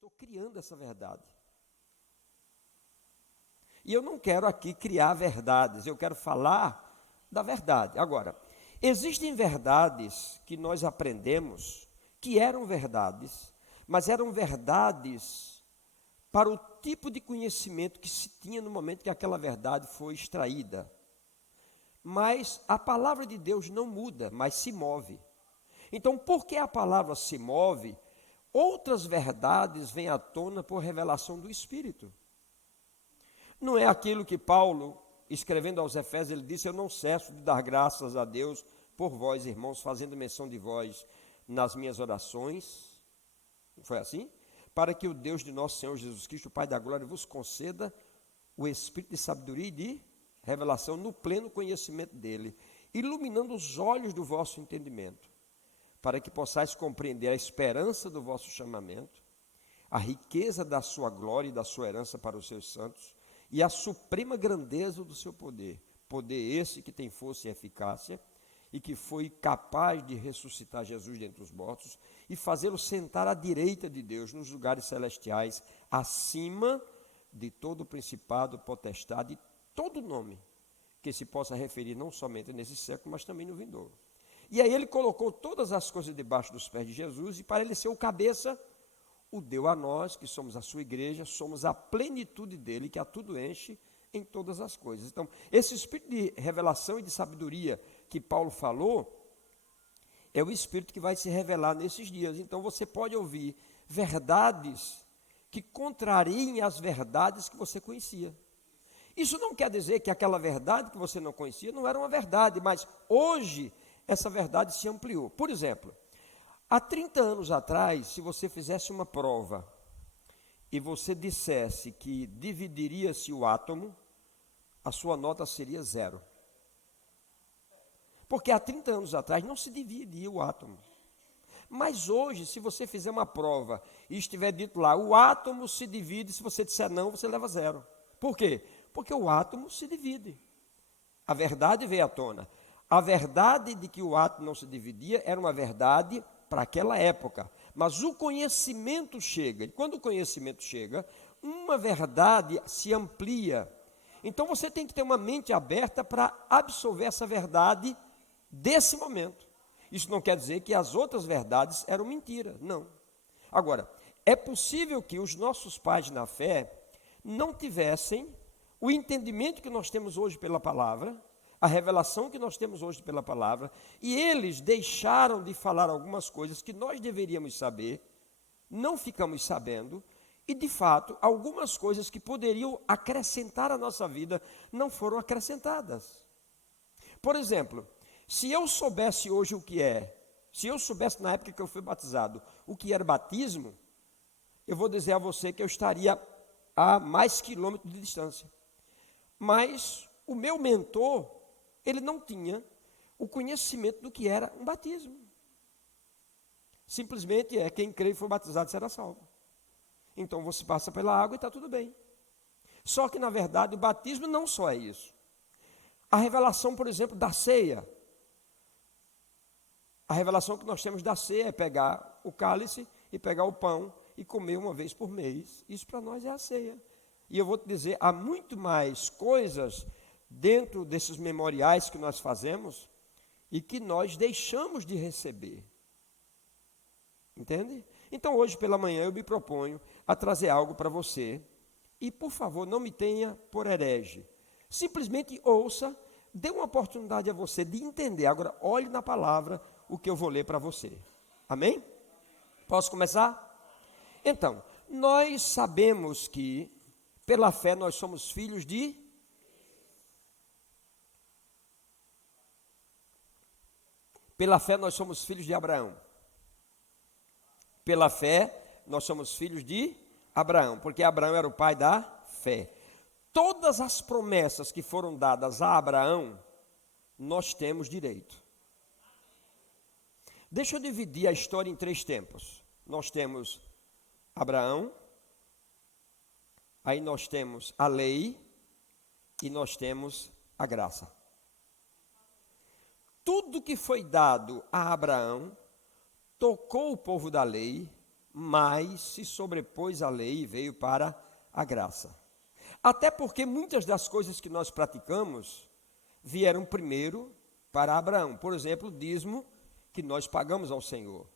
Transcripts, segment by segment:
estou criando essa verdade. E eu não quero aqui criar verdades, eu quero falar da verdade. Agora, existem verdades que nós aprendemos que eram verdades, mas eram verdades para o tipo de conhecimento que se tinha no momento que aquela verdade foi extraída. Mas a palavra de Deus não muda, mas se move. Então, porque a palavra se move, outras verdades vêm à tona por revelação do Espírito. Não é aquilo que Paulo, escrevendo aos Efésios, ele disse: eu não cesso de dar graças a Deus por vós, irmãos, fazendo menção de vós nas minhas orações. Foi assim? Para que o Deus de nosso Senhor Jesus Cristo, o Pai da glória, vos conceda o espírito de sabedoria e de revelação no pleno conhecimento dele, iluminando os olhos do vosso entendimento, para que possais compreender a esperança do vosso chamamento, a riqueza da sua glória e da sua herança para os seus santos, e a suprema grandeza do seu poder, poder esse que tem força e eficácia, e que foi capaz de ressuscitar Jesus dentre os mortos, e fazê-lo sentar à direita de Deus, nos lugares celestiais, acima de todo principado, potestade, e todo nome, que se possa referir não somente nesse século, mas também no vindouro. E aí ele colocou todas as coisas debaixo dos pés de Jesus, e para ele ser o cabeça, o deu a nós, que somos a sua igreja, somos a plenitude dele, que a tudo enche em todas as coisas. Então, esse espírito de revelação e de sabedoria que Paulo falou, é o espírito que vai se revelar nesses dias. Então, você pode ouvir verdades que contrariem as verdades que você conhecia. Isso não quer dizer que aquela verdade que você não conhecia não era uma verdade, mas hoje essa verdade se ampliou. Por exemplo, há 30 anos atrás, se você fizesse uma prova e você dissesse que dividiria-se o átomo, a sua nota seria 0. Porque há 30 anos atrás não se dividia o átomo. Mas hoje, se você fizer uma prova e estiver dito lá, o átomo se divide, se você disser não, você leva 0. Por quê? Porque o átomo se divide. A verdade veio à tona. A verdade de que o átomo não se dividia era uma verdade para aquela época. Mas o conhecimento chega, e quando o conhecimento chega, uma verdade se amplia. Então você tem que ter uma mente aberta para absorver essa verdade desse momento. Isso não quer dizer que as outras verdades eram mentira, não. Agora, é possível que os nossos pais na fé não tivessem o entendimento que nós temos hoje pela palavra, a revelação que nós temos hoje pela palavra, e eles deixaram de falar algumas coisas que nós deveríamos saber, não ficamos sabendo, e de fato, algumas coisas que poderiam acrescentar à nossa vida não foram acrescentadas. Por exemplo, se eu soubesse hoje o que é, se eu soubesse na época que eu fui batizado o que era batismo, eu vou dizer a você que eu estaria a mais quilômetros de distância. Mas o meu mentor, ele não tinha o conhecimento do que era um batismo. Simplesmente quem crê e for batizado será salvo. Então você passa pela água e está tudo bem. Só que na verdade o batismo não só é isso. A revelação, por exemplo, da ceia. A revelação que nós temos da ceia é pegar o cálice e pegar o pão e comer uma vez por mês. Isso para nós é a ceia. E eu vou te dizer, há muito mais coisas dentro desses memoriais que nós fazemos e que nós deixamos de receber. Entende? Então hoje pela manhã eu me proponho a trazer algo para você. E por favor, não me tenha por herege. Simplesmente ouça, dê uma oportunidade a você de entender. Agora olhe na palavra o que eu vou ler para você. Amém? Posso começar? Então, nós sabemos que pela fé nós somos filhos de... Pela fé nós somos filhos de Abraão. Pela fé nós somos filhos de Abraão, porque Abraão era o pai da fé. Todas as promessas que foram dadas a Abraão, nós temos direito. Deixa eu dividir a história em 3 tempos. Nós temos Abraão, aí nós temos a lei e nós temos a graça. Tudo que foi dado a Abraão tocou o povo da lei mas se sobrepôs à lei e veio para a graça. Até porque muitas das coisas que nós praticamos vieram primeiro para Abraão. Por exemplo, o dízimo que nós pagamos ao Senhor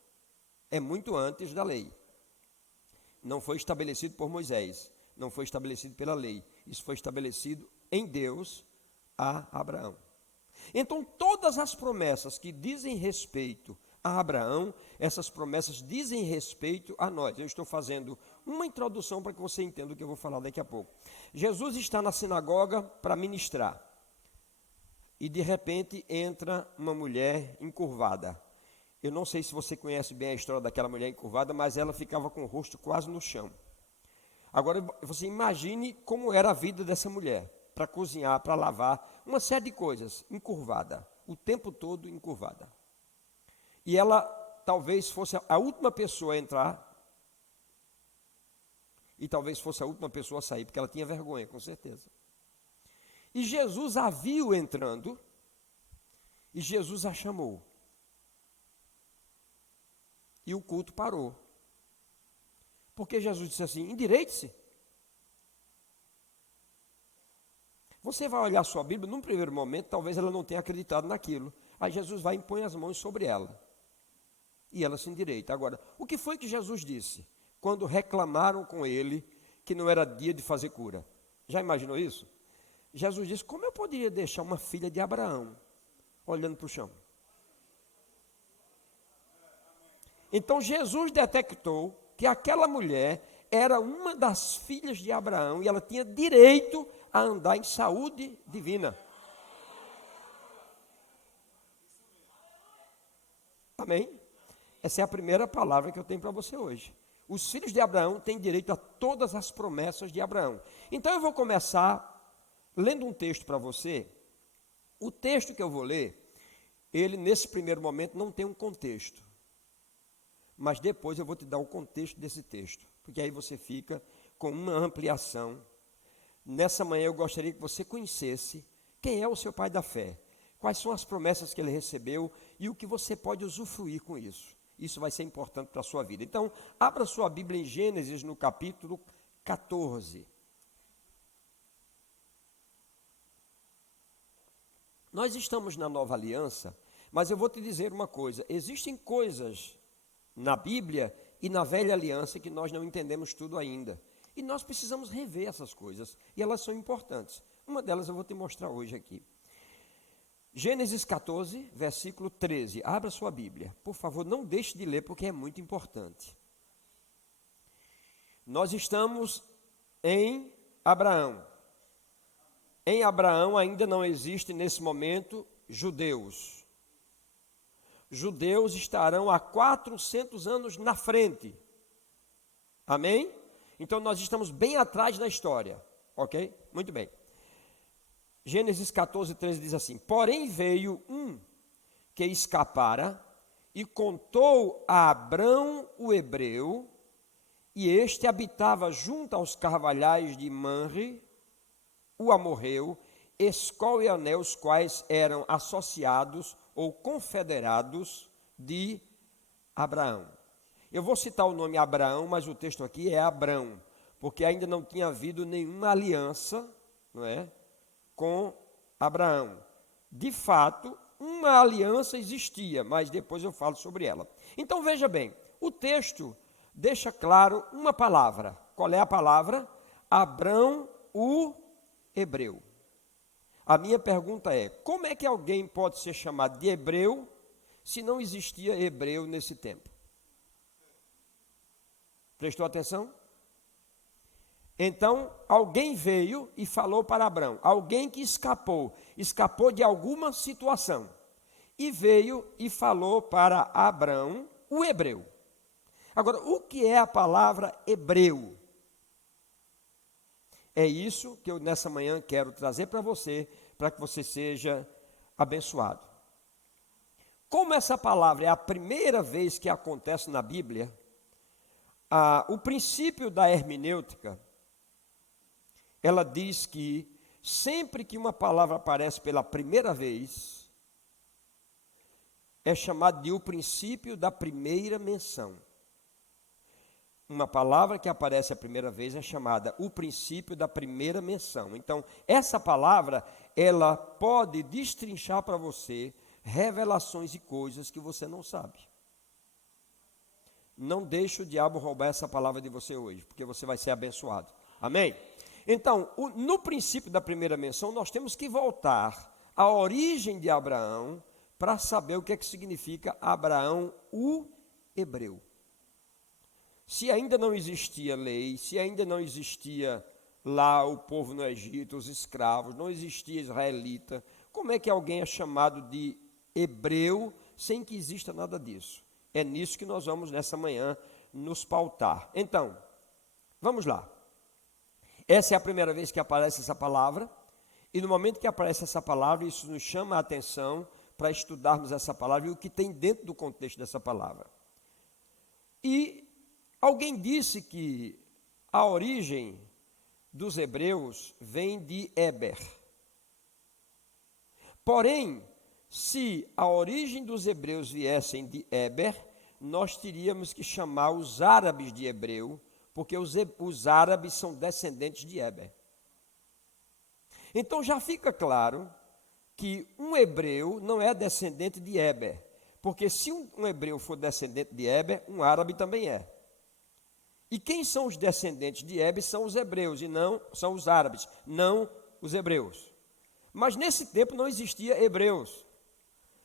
é muito antes da lei. Não foi estabelecido por Moisés, não foi estabelecido pela lei. Isso foi estabelecido em Deus a Abraão. Então, todas as promessas que dizem respeito a Abraão, essas promessas dizem respeito a nós. Eu estou fazendo uma introdução para que você entenda o que eu vou falar daqui a pouco. Jesus está na sinagoga para ministrar. E de repente entra uma mulher encurvada. Eu não sei se você conhece bem a história daquela mulher encurvada, mas ela ficava com o rosto quase no chão. Agora você imagine como era a vida dessa mulher, para cozinhar, para lavar, uma série de coisas, encurvada, o tempo todo encurvada. E ela talvez fosse a última pessoa a entrar, e talvez fosse a última pessoa a sair, porque ela tinha vergonha, com certeza. E Jesus a viu entrando, e Jesus a chamou. E o culto parou. Porque Jesus disse assim: endireite-se. Você vai olhar a sua Bíblia, num primeiro momento, talvez ela não tenha acreditado naquilo. Aí Jesus vai e põe as mãos sobre ela. E ela se endireita. Agora, o que foi que Jesus disse quando reclamaram com ele que não era dia de fazer cura? Já imaginou isso? Jesus disse: como eu poderia deixar uma filha de Abraão olhando para o chão? Então Jesus detectou que aquela mulher era uma das filhas de Abraão e ela tinha direito a andar em saúde divina. Amém? Essa é a primeira palavra que eu tenho para você hoje. Os filhos de Abraão têm direito a todas as promessas de Abraão. Então eu vou começar lendo um texto para você. O texto que eu vou ler, ele nesse primeiro momento não tem um contexto. Mas depois eu vou te dar o contexto desse texto, porque aí você fica com uma ampliação. Nessa manhã eu gostaria que você conhecesse quem é o seu pai da fé, quais são as promessas que ele recebeu e o que você pode usufruir com isso. Isso vai ser importante para a sua vida. Então, abra sua Bíblia em Gênesis no capítulo 14. Nós estamos na nova aliança, mas eu vou te dizer uma coisa: existem coisas na Bíblia e na velha aliança que nós não entendemos tudo ainda. E nós precisamos rever essas coisas, e elas são importantes. Uma delas eu vou te mostrar hoje aqui. Gênesis 14, versículo 13. Abra sua Bíblia. Por favor, não deixe de ler, porque é muito importante. Nós estamos em Abraão. Em Abraão ainda não existe nesse momento judeus. Judeus estarão há 400 anos na frente. Amém? Então nós estamos bem atrás da história. Ok? Muito bem. Gênesis 14, 13 diz assim: porém veio um que escapara e contou a Abrão o hebreu, e este habitava junto aos carvalhais de Manre, o amorreu, Escol e Ané, os quais eram associados ou confederados de Abraão. Eu vou citar o nome Abraão, mas o texto aqui é Abrão, porque ainda não tinha havido nenhuma aliança, não é, com Abraão. De fato, uma aliança existia, mas depois eu falo sobre ela. Então veja bem, o texto deixa claro uma palavra. Qual é a palavra? Abrão o hebreu. A minha pergunta é: como é que alguém pode ser chamado de hebreu se não existia hebreu nesse tempo? Prestou atenção? Então, alguém veio e falou para Abrão, alguém que escapou de alguma situação, e veio e falou para Abrão, o hebreu. Agora, o que é a palavra hebreu? É isso que eu nessa manhã quero trazer para você, para que você seja abençoado. Como essa palavra é a primeira vez que acontece na Bíblia, o princípio da hermenêutica, ela diz que sempre que uma palavra aparece pela primeira vez, é chamado de o princípio da primeira menção. uma palavra que aparece a primeira vez é chamada o princípio da primeira menção. Então, essa palavra, ela pode destrinchar para você revelações e coisas que você não sabe. Não deixe o diabo roubar essa palavra de você hoje, porque você vai ser abençoado. Amém? Então, no princípio da primeira menção, nós temos que voltar à origem de Abraão para saber o que é que significa Abraão, o hebreu. Se ainda não existia lei, se ainda não existia lá o povo no Egito, os escravos, não existia israelita, como é que alguém é chamado de hebreu sem que exista nada disso? É nisso que nós vamos nessa manhã nos pautar. Então, vamos lá. Essa é a primeira vez que aparece essa palavra, e no momento que aparece essa palavra, isso nos chama a atenção para estudarmos essa palavra e o que tem dentro do contexto dessa palavra. E alguém disse que a origem dos hebreus vem de Éber. Porém, se a origem dos hebreus viessem de Éber, nós teríamos que chamar os árabes de hebreu, porque os árabes são descendentes de Éber. Então já fica claro que um hebreu não é descendente de Éber, porque se um hebreu for descendente de Éber, um árabe também é. E quem são os descendentes de Éber são os hebreus, e não são os árabes, não os hebreus. Mas nesse tempo não existia hebreus,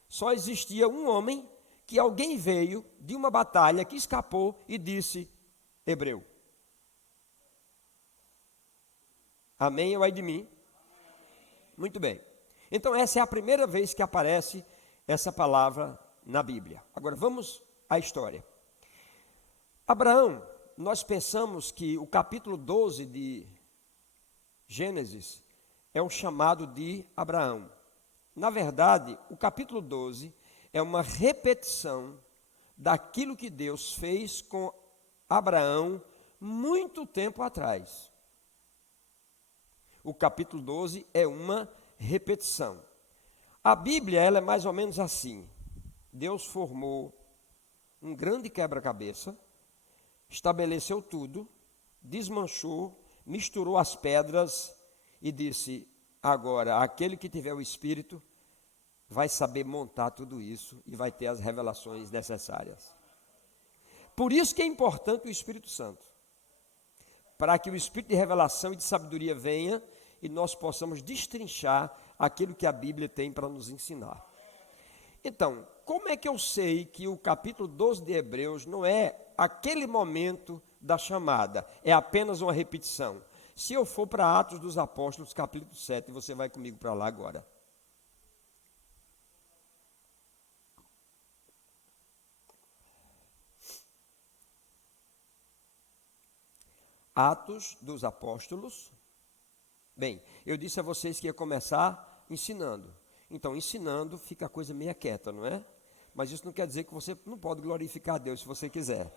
só existia um homem que alguém veio de uma batalha, que escapou e disse hebreu. Amém ou ai de mim? Muito bem. Então essa é a primeira vez que aparece essa palavra na Bíblia. Agora vamos à história. Abraão, nós pensamos que o capítulo 12 de Gênesis é um chamado de Abraão. Na verdade, o capítulo 12 é uma repetição daquilo que Deus fez com Abraão muito tempo atrás. O capítulo 12 é uma repetição. A Bíblia, ela é mais ou menos assim. Deus formou um grande quebra-cabeça, estabeleceu tudo, desmanchou, misturou as pedras e disse: agora, aquele que tiver o Espírito vai saber montar tudo isso e vai ter as revelações necessárias. Por isso que é importante o Espírito Santo, para que o Espírito de revelação e de sabedoria venha e nós possamos destrinchar aquilo que a Bíblia tem para nos ensinar. Então, como é que eu sei que o capítulo 12 de Hebreus não é aquele momento da chamada, é apenas uma repetição? Se eu for para Atos dos Apóstolos, capítulo 7, você vai comigo para lá agora. Atos dos Apóstolos. Bem, eu disse a vocês que ia começar ensinando. Então, ensinando fica a coisa meio quieta, não é? Mas isso não quer dizer que você não pode glorificar a Deus se você quiser.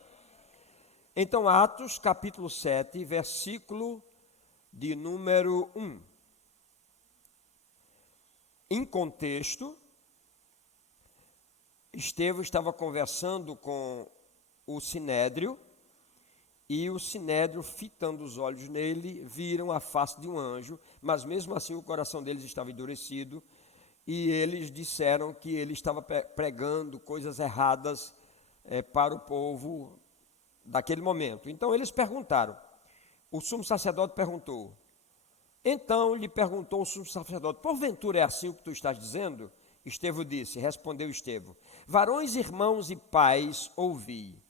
Então, Atos, capítulo 7, versículo de número 1. Em contexto, Estevão estava conversando com o Sinédrio, e o Sinédrio, fitando os olhos nele, viram a face de um anjo, mas mesmo assim o coração deles estava endurecido, e eles disseram que ele estava pregando coisas erradas para o povo daquele momento. Então eles perguntaram, o sumo sacerdote perguntou, então lhe perguntou o sumo sacerdote: porventura é assim o que tu estás dizendo? Estevão disse, respondeu Estevão: varões, irmãos e pais, ouvi,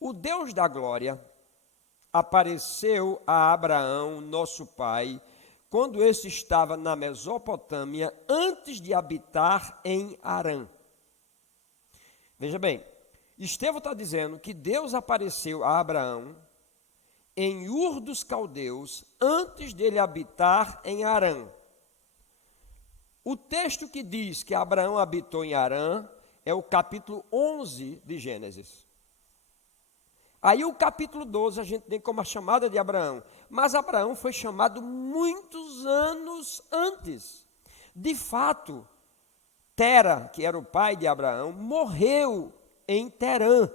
o Deus da glória apareceu a Abraão, nosso pai, quando este estava na Mesopotâmia, antes de habitar em Harã. Veja bem, Estevão está dizendo que Deus apareceu a Abraão em Ur dos Caldeus, antes dele habitar em Harã. O texto que diz que Abraão habitou em Harã é o capítulo 11 de Gênesis. Aí o capítulo 12 a gente tem como a chamada de Abraão, mas Abraão foi chamado muitos anos antes. De fato, Tera, que era o pai de Abraão, morreu em Terã.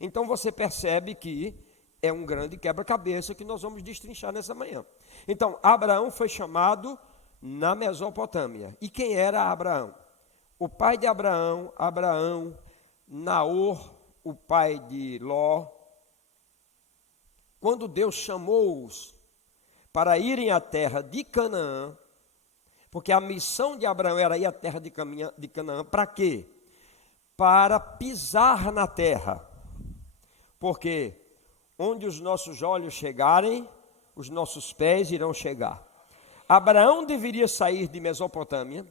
Então você percebe que é um grande quebra-cabeça que nós vamos destrinchar nessa manhã. Então, Abraão foi chamado na Mesopotâmia. E quem era Abraão? O pai de Abraão, Naor, o pai de Ló. Quando Deus chamou-os para irem à terra de Canaã, porque a missão de Abraão era ir à terra de Canaã, para quê? Para pisar na terra. Porque onde os nossos olhos chegarem, os nossos pés irão chegar. Abraão deveria sair de Mesopotâmia,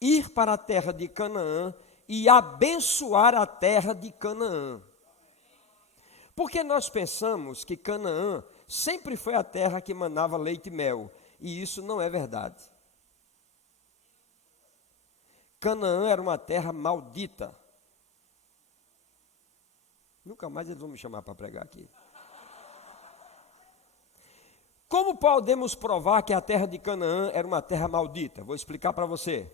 ir para a terra de Canaã e abençoar a terra de Canaã. Porque nós pensamos que Canaã sempre foi a terra que manava leite e mel, e isso não é verdade. Canaã era uma terra maldita. Nunca mais eles vão me chamar para pregar aqui. Como podemos provar que a terra de Canaã era uma terra maldita? Vou explicar para você.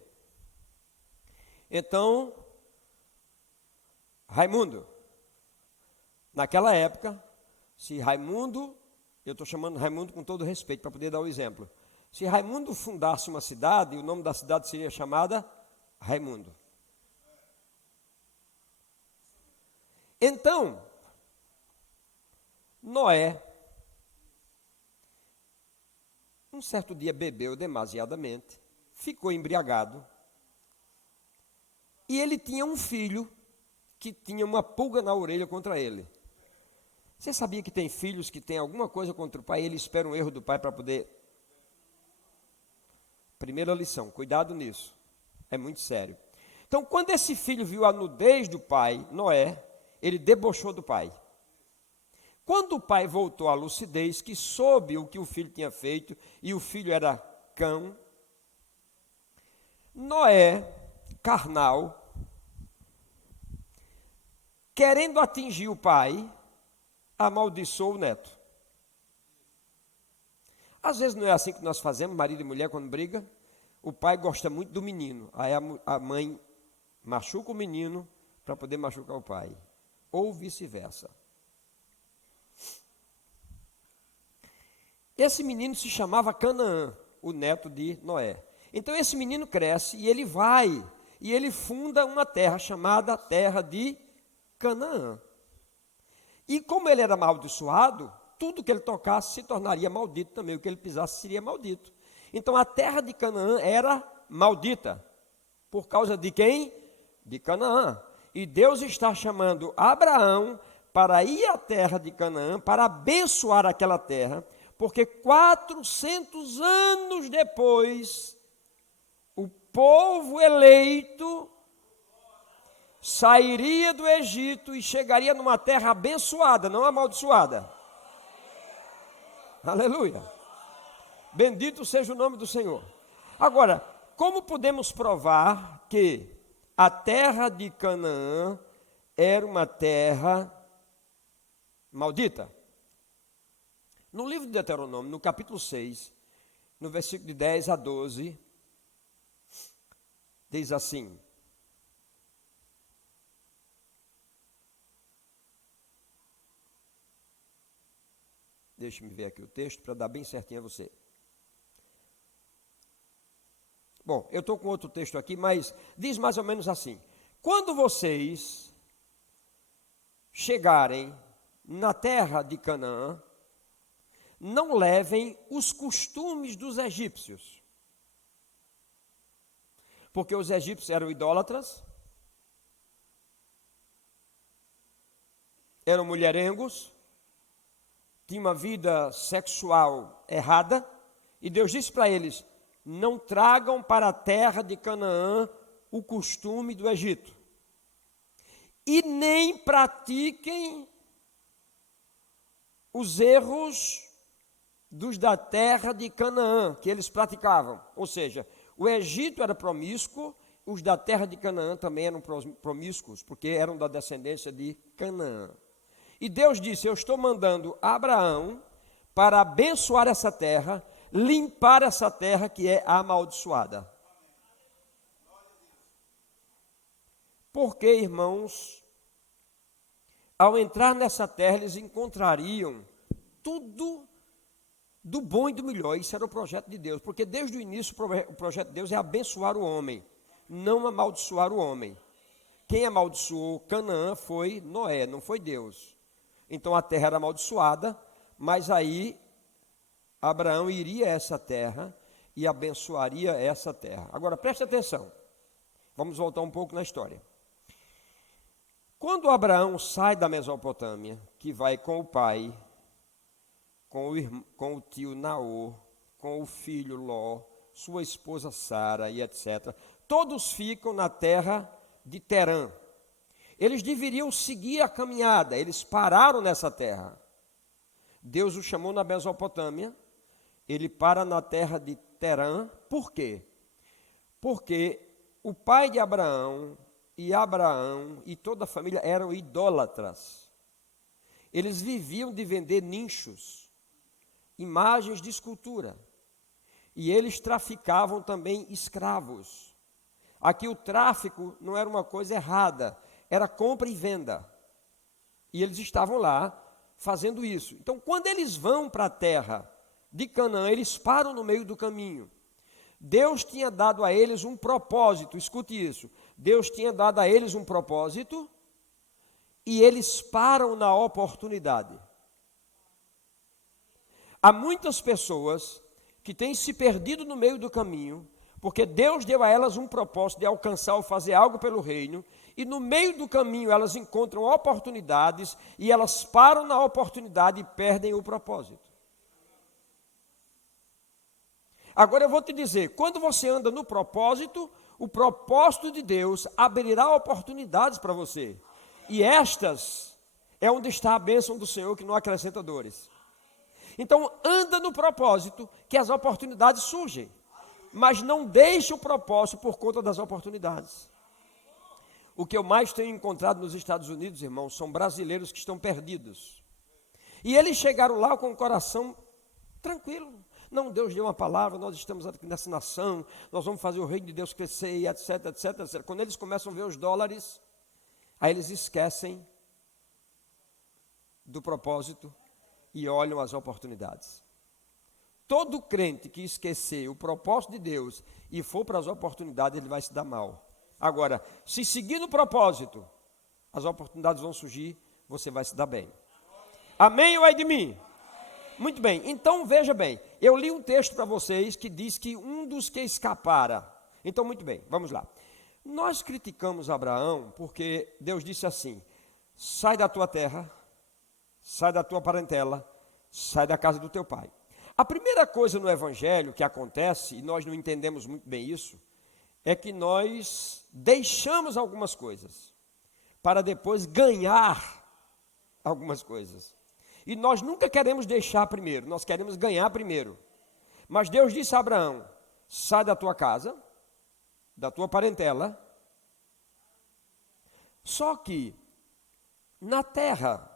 Então, Raimundo, naquela época, se Raimundo, eu estou chamando Raimundo com todo respeito para poder dar o exemplo. Se Raimundo fundasse uma cidade, o nome da cidade seria chamada Raimundo. Então, Noé, um certo dia bebeu demasiadamente, ficou embriagado, e ele tinha um filho que tinha uma pulga na orelha contra ele. Você sabia que tem filhos que têm alguma coisa contra o pai e eles esperam um erro do pai para poder... Primeira lição, cuidado nisso, é muito sério. Então, quando esse filho viu a nudez do pai, Noé, ele debochou do pai. Quando o pai voltou à lucidez, que soube o que o filho tinha feito, e o filho era cão, Noé, carnal, querendo atingir o pai, amaldiçoou o neto. Às vezes não é assim que nós fazemos, marido e mulher, quando briga. O pai gosta muito do menino, aí a mãe machuca o menino para poder machucar o pai, ou vice-versa. Esse menino se chamava Canaã, o neto de Noé. Então esse menino cresce e ele vai, e ele funda uma terra chamada terra de Canaã. E como ele era amaldiçoado, tudo que ele tocasse se tornaria maldito também, o que ele pisasse seria maldito. Então a terra de Canaã era maldita, por causa de quem? De Canaã. E Deus está chamando Abraão para ir à terra de Canaã, para abençoar aquela terra, porque 400 anos depois, o povo eleito sairia do Egito e chegaria numa terra abençoada, não amaldiçoada. Aleluia. Bendito seja o nome do Senhor. Agora, como podemos provar que a terra de Canaã era uma terra maldita? No livro de Deuteronômio, no capítulo 6, no versículo de 10 a 12, diz assim: deixa-me ver aqui o texto para dar bem certinho a você. Bom, eu estou com outro texto aqui, mas diz mais ou menos assim: quando vocês chegarem na terra de Canaã, não levem os costumes dos egípcios, porque os egípcios eram idólatras, eram mulherengos, tinham uma vida sexual errada, e Deus disse para eles: não tragam para a terra de Canaã o costume do Egito, e nem pratiquem os erros dos da terra de Canaã, que eles praticavam. Ou seja, o Egito era promíscuo, os da terra de Canaã também eram promíscuos, porque eram da descendência de Canaã. E Deus disse: eu estou mandando Abraão para abençoar essa terra, limpar essa terra que é amaldiçoada. Porque, irmãos, Ao entrar nessa terra, eles encontrariam tudo do bom e do melhor. Isso era o projeto de Deus, porque desde o início o projeto de Deus é abençoar o homem, não amaldiçoar o homem. Quem amaldiçoou Canaã foi Noé, não foi Deus. Então a terra era amaldiçoada, mas aí Abraão iria a essa terra e abençoaria essa terra. Agora preste atenção, vamos voltar um pouco na história. Quando Abraão sai da Mesopotâmia, que vai com o pai, com o tio Naor, com o filho Ló, sua esposa Sara e etc., todos ficam na terra de Terã. Eles deveriam seguir a caminhada, eles pararam nessa terra. Deus o chamou na Mesopotâmia, ele para na terra de Terã. Por quê? Porque o pai de Abraão e toda a família eram idólatras. Eles viviam de vender nichos, imagens de escultura. E eles traficavam também escravos. Aqui o tráfico não era uma coisa errada, era compra e venda. E eles estavam lá fazendo isso. Então, quando eles vão para a terra de Canaã, eles param no meio do caminho. Deus tinha dado a eles um propósito, escute isso. Deus tinha dado a eles um propósito e eles param na oportunidade. Há muitas pessoas que têm se perdido no meio do caminho, porque Deus deu a elas um propósito de alcançar ou fazer algo pelo reino, e no meio do caminho elas encontram oportunidades, e elas param na oportunidade e perdem o propósito. Agora eu vou te dizer, quando você anda no propósito, o propósito de Deus abrirá oportunidades para você. E estas é onde está a bênção do Senhor que não acrescenta dores. Então anda no propósito que as oportunidades surgem. Mas não deixe o propósito por conta das oportunidades. O que eu mais tenho encontrado nos Estados Unidos, irmãos, são brasileiros que estão perdidos. E eles chegaram lá com o coração tranquilo. Não, Deus deu uma palavra, nós estamos aqui nessa nação, nós vamos fazer o reino de Deus crescer, e etc, etc, etc. Quando eles começam a ver os dólares, aí eles esquecem do propósito e olham as oportunidades. Todo crente que esquecer o propósito de Deus e for para as oportunidades, ele vai se dar mal. Agora, se seguir no propósito, as oportunidades vão surgir, você vai se dar bem. Amém ou é de mim? Muito bem, então veja bem, eu li um texto para vocês que diz que um dos que escapara. Então, muito bem, vamos lá. Nós criticamos Abraão porque Deus disse assim: sai da tua terra, sai da tua parentela, sai da casa do teu pai. A primeira coisa no evangelho que acontece, e nós não entendemos muito bem isso, é que nós deixamos algumas coisas para depois ganhar algumas coisas. E nós nunca queremos deixar primeiro, nós queremos ganhar primeiro. Mas Deus disse a Abraão: sai da tua casa, da tua parentela. Só que na terra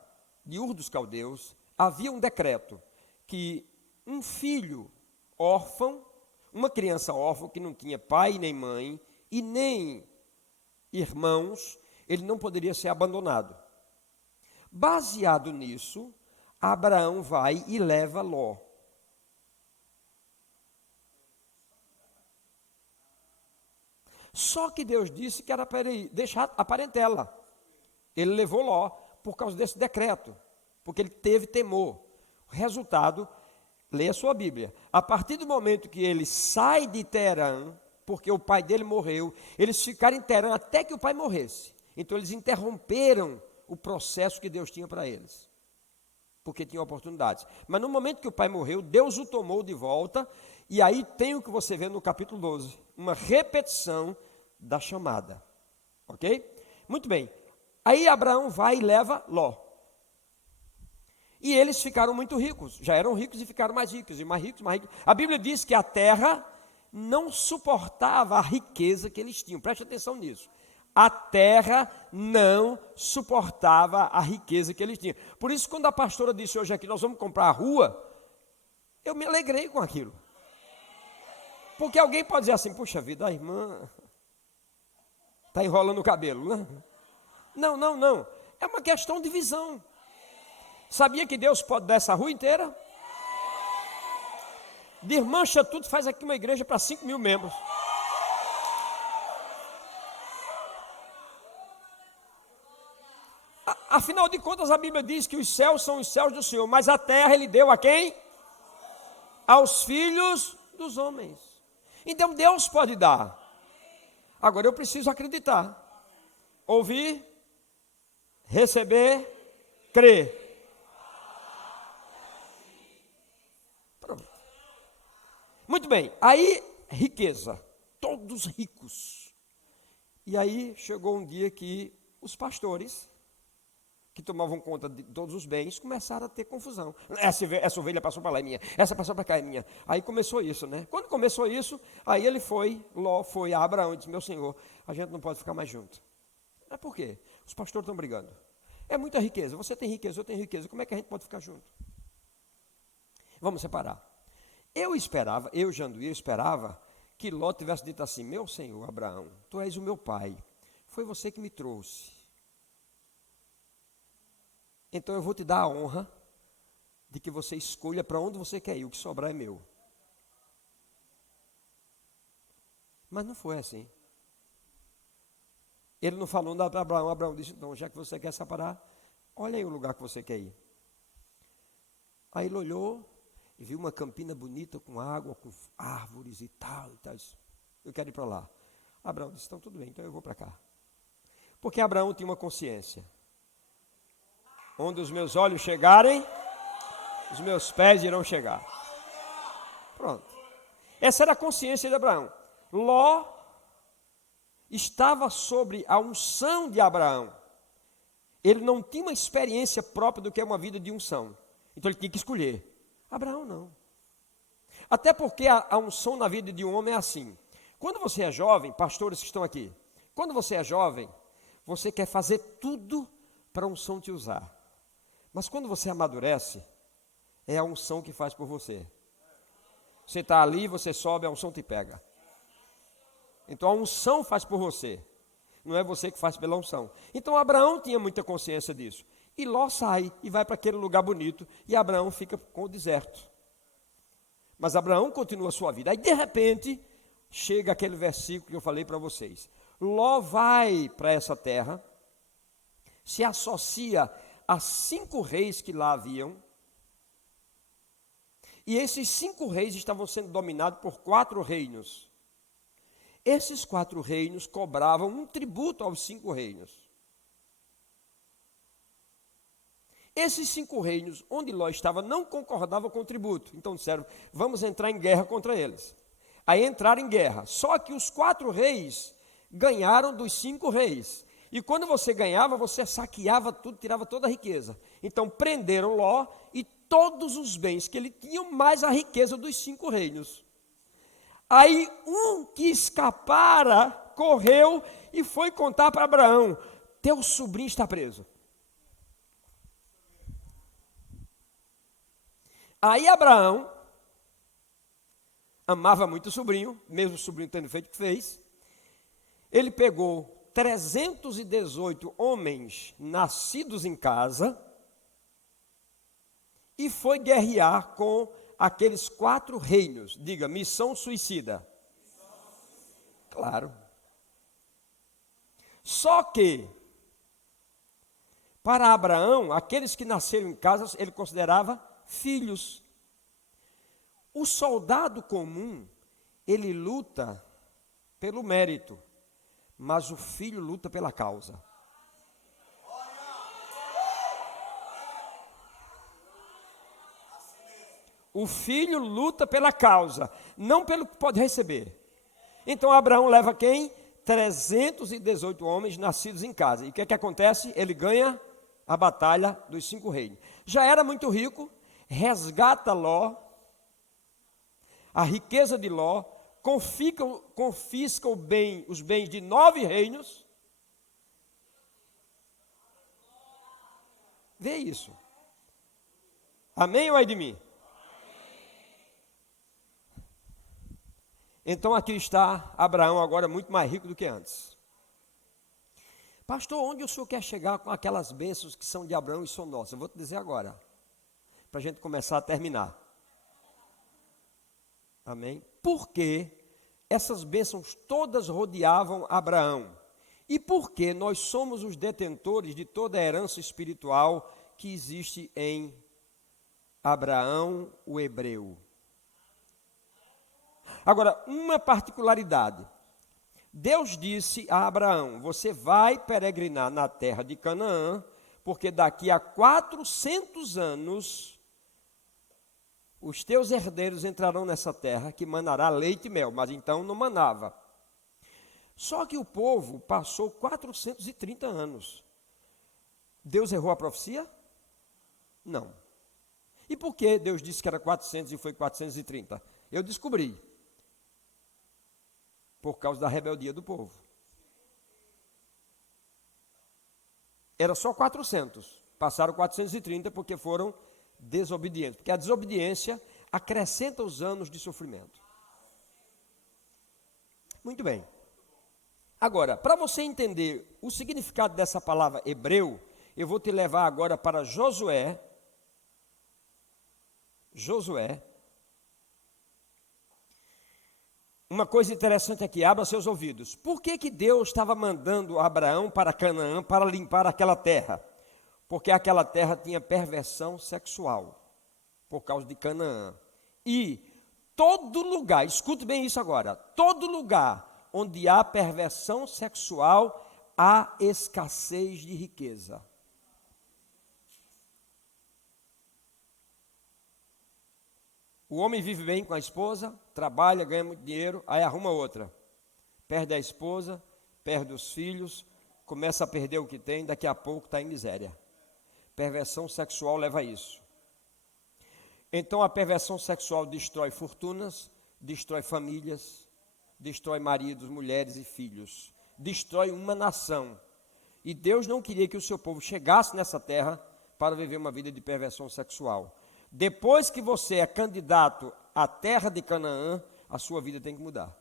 de Ur dos Caldeus havia um decreto que um filho órfão, uma criança órfã que não tinha pai nem mãe e nem irmãos, ele não poderia ser abandonado. Baseado nisso, Abraão vai e leva Ló. Só que Deus disse que era para ele deixar a parentela. Ele levou Ló por causa desse decreto, porque ele teve temor. O resultado, leia a sua Bíblia. A partir do momento que ele sai de Terã, porque o pai dele morreu, eles ficaram em Terã até que o pai morresse. Então eles interromperam o processo que Deus tinha para eles, porque tinham oportunidades. Mas no momento que o pai morreu, Deus o tomou de volta, e aí tem o que você vê no capítulo 12, uma repetição da chamada. Ok? Muito bem. Aí Abraão vai e leva Ló. E eles ficaram muito ricos, já eram ricos e ficaram mais ricos, e mais ricos, mais ricos. A Bíblia diz que a terra não suportava a riqueza que eles tinham, preste atenção nisso. A terra não suportava a riqueza que eles tinham. Por isso, quando a pastora disse hoje aqui, nós vamos comprar a rua, eu me alegrei com aquilo. Porque alguém pode dizer assim: puxa vida, a irmã está enrolando o cabelo, né? Não. É uma questão de visão. Sabia que Deus pode dar essa rua inteira? Desmancha tudo, faz aqui uma igreja para 5.000 membros. Afinal de contas, a Bíblia diz que os céus são os céus do Senhor, mas a terra Ele deu a quem? Aos filhos dos homens. Então Deus pode dar. Agora eu preciso acreditar. Ouvir, receber, crer. Pronto. Muito bem, aí riqueza, todos ricos. E aí chegou um dia que os pastores, que tomavam conta de todos os bens, começaram a ter confusão. Essa ovelha passou para lá, é minha. Essa passou para cá, é minha. Aí começou isso, né? Quando começou isso, aí Ló foi a Abraão e disse: meu senhor, a gente não pode ficar mais junto. Mas por quê? Os pastores estão brigando. É muita riqueza, você tem riqueza, eu tenho riqueza, como é que a gente pode ficar junto? Vamos separar. Janduí, esperava que Ló tivesse dito assim: meu senhor Abraão, tu és o meu pai, foi você que me trouxe. Então eu vou te dar a honra de que você escolha para onde você quer ir, o que sobrar é meu. Mas não foi assim. Ele não falou nada para Abraão. Abraão disse: então, já que você quer separar, olha aí o lugar que você quer ir. Aí ele olhou e viu uma campina bonita com água, com árvores e tal. Eu quero ir para lá. Abraão disse: então tudo bem, então eu vou para cá. Porque Abraão tinha uma consciência. Onde os meus olhos chegarem, os meus pés irão chegar. Pronto. Essa era a consciência de Abraão. Ló estava sobre a unção de Abraão. Ele não tinha uma experiência própria do que é uma vida de unção. Então ele tinha que escolher. Abraão não. Até porque a unção na vida de um homem é assim. Quando você é jovem, pastores que estão aqui, quando você é jovem, você quer fazer tudo para a unção te usar. Mas quando você amadurece, é a unção que faz por você. Você está ali, você sobe, a unção te pega. Então a unção faz por você. Não é você que faz pela unção. Então Abraão tinha muita consciência disso. E Ló sai e vai para aquele lugar bonito. E Abraão fica com o deserto. Mas Abraão continua a sua vida. Aí de repente, chega aquele versículo que eu falei para vocês. Ló vai para essa terra, se associa a 5 reis que lá haviam, e esses 5 reis estavam sendo dominados por 4 reinos. Esses 4 reinos cobravam um tributo aos 5 reinos. Esses 5 reinos, onde Ló estava, não concordavam com o tributo. Então disseram: vamos entrar em guerra contra eles. Aí entraram em guerra. Só que os 4 reis ganharam dos 5 reis. E quando você ganhava, você saqueava tudo, tirava toda a riqueza. Então prenderam Ló e todos os bens que ele tinha, mais a riqueza dos 5 reinos. Aí um que escapara, correu e foi contar para Abraão: teu sobrinho está preso. Aí Abraão amava muito o sobrinho, mesmo o sobrinho tendo feito o que fez. Ele pegou 318 homens nascidos em casa e foi guerrear com aqueles 4 reinos. Diga: missão suicida. Claro. Só que, para Abraão, aqueles que nasceram em casa, ele considerava filhos. O soldado comum, ele luta pelo mérito, mas o filho luta pela causa. O filho luta pela causa, não pelo que pode receber. Então Abraão leva quem? 318 homens nascidos em casa. E o que é que acontece? Ele ganha a batalha dos 5 reinos. Já era muito rico, resgata Ló, a riqueza de Ló, confisca os bens de 9 reinos. Vê isso. Amém ou é de mim? Então aqui está Abraão agora muito mais rico do que antes. Pastor, onde o senhor quer chegar com aquelas bênçãos que são de Abraão e são nossas? Eu vou te dizer agora, para a gente começar a terminar. Amém? Porque essas bênçãos todas rodeavam Abraão. E porque nós somos os detentores de toda a herança espiritual que existe em Abraão, o hebreu. Agora, uma particularidade. Deus disse a Abraão: você vai peregrinar na terra de Canaã, porque daqui a 400 anos os teus herdeiros entrarão nessa terra que manará leite e mel, mas então não manava. Só que o povo passou 430 anos. Deus errou a profecia? Não. E por que Deus disse que era 400 e foi 430? Eu descobri. Por causa da rebeldia do povo. Era só 400. Passaram 430 porque foram desobedientes. Porque a desobediência acrescenta os anos de sofrimento. Muito bem. Agora, para você entender o significado dessa palavra hebreu, eu vou te levar agora para Josué. Uma coisa interessante aqui, abra seus ouvidos. Por que Deus estava mandando Abraão para Canaã para limpar aquela terra? Porque aquela terra tinha perversão sexual, por causa de Canaã. E todo lugar, escute bem isso agora, todo lugar onde há perversão sexual, há escassez de riqueza. O homem vive bem com a esposa, trabalha, ganha muito dinheiro, aí arruma outra. Perde a esposa, perde os filhos, começa a perder o que tem, daqui a pouco está em miséria. Perversão sexual leva a isso. Então a perversão sexual destrói fortunas, destrói famílias, destrói maridos, mulheres e filhos, destrói uma nação. E Deus não queria que o seu povo chegasse nessa terra para viver uma vida de perversão sexual. Depois que você é candidato à terra de Canaã, a sua vida tem que mudar.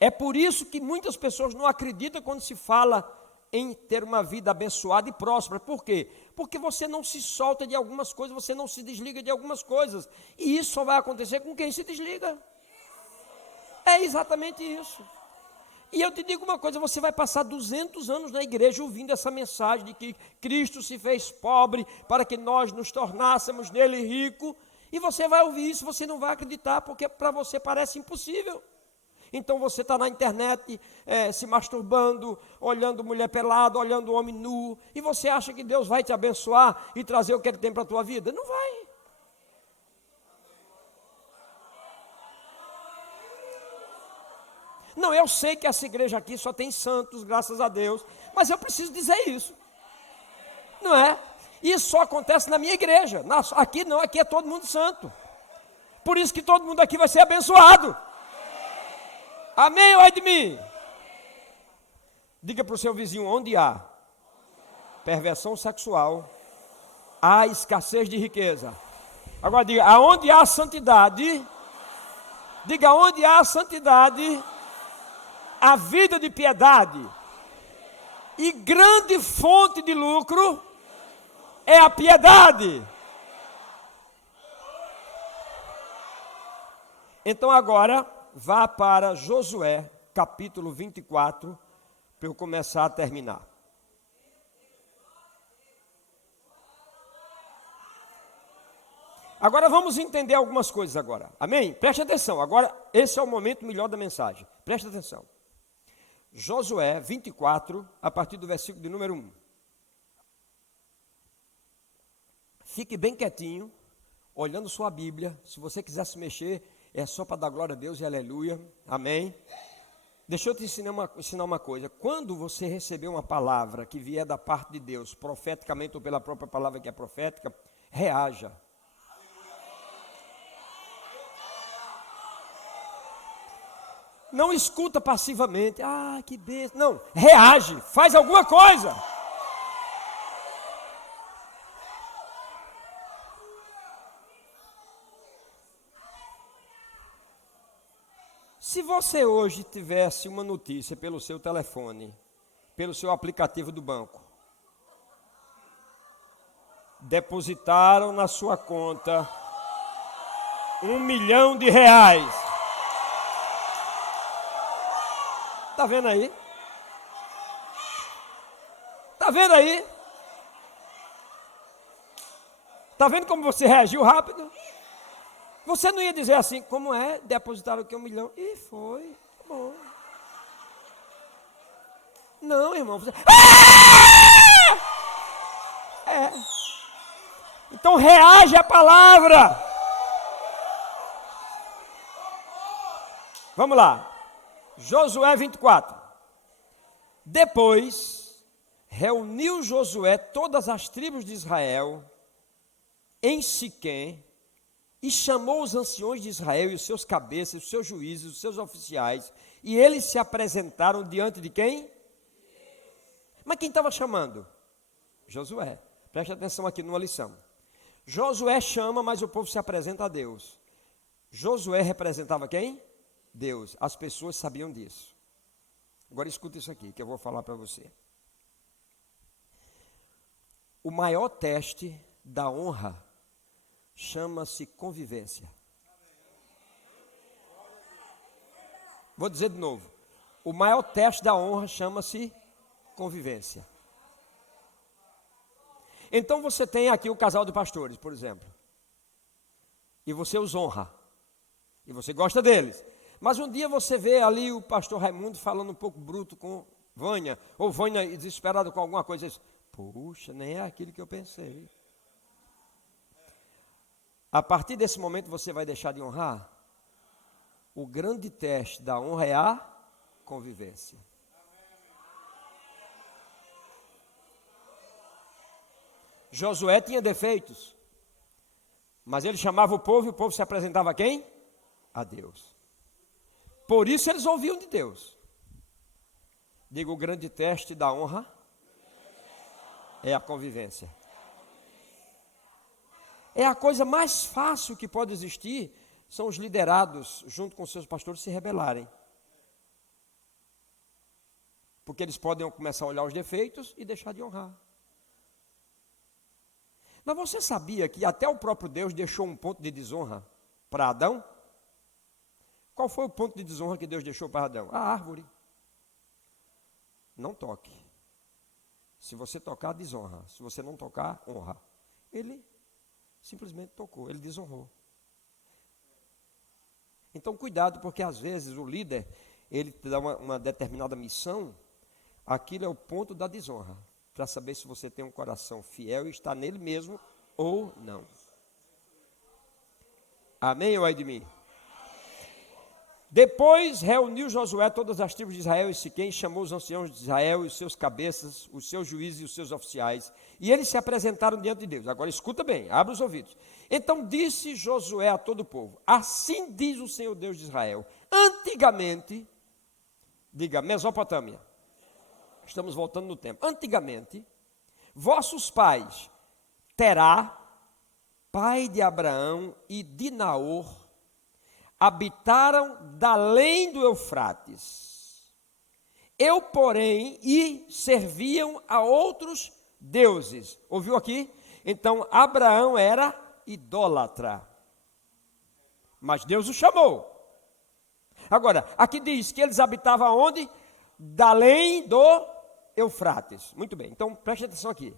É por isso que muitas pessoas não acreditam quando se fala em ter uma vida abençoada e próspera. Por quê? Porque você não se solta de algumas coisas, você não se desliga de algumas coisas. E isso só vai acontecer com quem se desliga. É exatamente isso. E eu te digo uma coisa, você vai passar 200 anos na igreja ouvindo essa mensagem de que Cristo se fez pobre para que nós nos tornássemos nele rico, e você vai ouvir isso, você não vai acreditar, porque para você parece impossível. Então você está na internet se masturbando, olhando mulher pelada, olhando homem nu, e você acha que Deus vai te abençoar e trazer o que Ele tem para a tua vida? Não vai. Não, eu sei que essa igreja aqui só tem santos, graças a Deus, mas eu preciso dizer isso. Não é? Isso só acontece na minha igreja. Aqui não, aqui é todo mundo santo. Por isso que todo mundo aqui vai ser abençoado. Amém ou ai de mim? Diga para o seu vizinho, onde há perversão sexual, há escassez de riqueza. Agora diga, aonde há santidade, diga, onde há santidade, a vida de piedade, e grande fonte de lucro é a piedade. Então agora, vá para Josué, capítulo 24, para eu começar a terminar. Agora vamos entender algumas coisas agora, amém? Preste atenção, agora esse é o momento melhor da mensagem, preste atenção. Josué 24, a partir do versículo de número 1. Fique bem quietinho, olhando sua Bíblia. Se você quiser se mexer, é só para dar glória a Deus e aleluia, amém? Deixa eu te ensinar uma coisa. Quando você receber uma palavra que vier da parte de Deus, profeticamente ou pela própria palavra que é profética, reaja. Não escuta passivamente, que bênção. Não, reage, faz alguma coisa. Se você hoje tivesse uma notícia pelo seu telefone, pelo seu aplicativo do banco. Depositaram na sua conta R$1 milhão. Está vendo aí? Está vendo aí? Está vendo como você reagiu rápido? Você não ia dizer assim, como é? Depositaram aqui R$1 milhão. E foi, tá bom. Não, irmão. Você... É. Então reage à palavra. Vamos lá. Josué 24. Depois, reuniu Josué todas as tribos de Israel em Siquém e chamou os anciões de Israel e os seus cabeças, os seus juízes, os seus oficiais, e eles se apresentaram diante de quem? Mas quem estava chamando? Josué. Preste atenção aqui numa lição. Josué chama, mas o povo se apresenta a Deus. Josué representava quem? Deus. As pessoas sabiam disso. Agora escuta isso aqui que eu vou falar para você. O maior teste da honra chama-se convivência. Vou dizer de novo. O maior teste da honra chama-se convivência. Então você tem aqui o casal de pastores, por exemplo. E você os honra. E você gosta deles. Mas um dia você vê ali o pastor Raimundo falando um pouco bruto com Vânia. Ou Vânia desesperada com alguma coisa. Diz, puxa, nem é aquilo que eu pensei. A partir desse momento você vai deixar de honrar? O grande teste da honra é a convivência. Josué tinha defeitos, mas ele chamava o povo e o povo se apresentava a quem? A Deus. Por isso eles ouviam de Deus. Digo, o grande teste da honra é a convivência. É a coisa mais fácil que pode existir, são os liderados, junto com seus pastores, se rebelarem. Porque eles podem começar a olhar os defeitos e deixar de honrar. Mas você sabia que até o próprio Deus deixou um ponto de desonra para Adão? Qual foi o ponto de desonra que Deus deixou para Adão? A árvore. Não toque. Se você tocar, desonra. Se você não tocar, honra. Ele simplesmente tocou, ele desonrou. Então cuidado, porque às vezes o líder, ele te dá uma determinada missão, aquilo é o ponto da desonra, para saber se você tem um coração fiel e está nele mesmo ou não. Amém ou ai de mim? Depois reuniu Josué todas as tribos de Israel e Siquém, chamou os anciãos de Israel e os seus cabeças, os seus juízes e os seus oficiais, e eles se apresentaram diante de Deus. Agora escuta bem, abre os ouvidos. Então disse Josué a todo o povo, assim diz o Senhor Deus de Israel, antigamente, diga Mesopotâmia, estamos voltando no tempo, antigamente, vossos pais, Terá, pai de Abraão e de Naor, habitaram da além do Eufrates. Eu, porém, e serviam a outros deuses. Ouviu aqui? Então, Abraão era idólatra. Mas Deus o chamou. Agora, aqui diz que eles habitavam onde? Da além do Eufrates. Muito bem, então preste atenção aqui.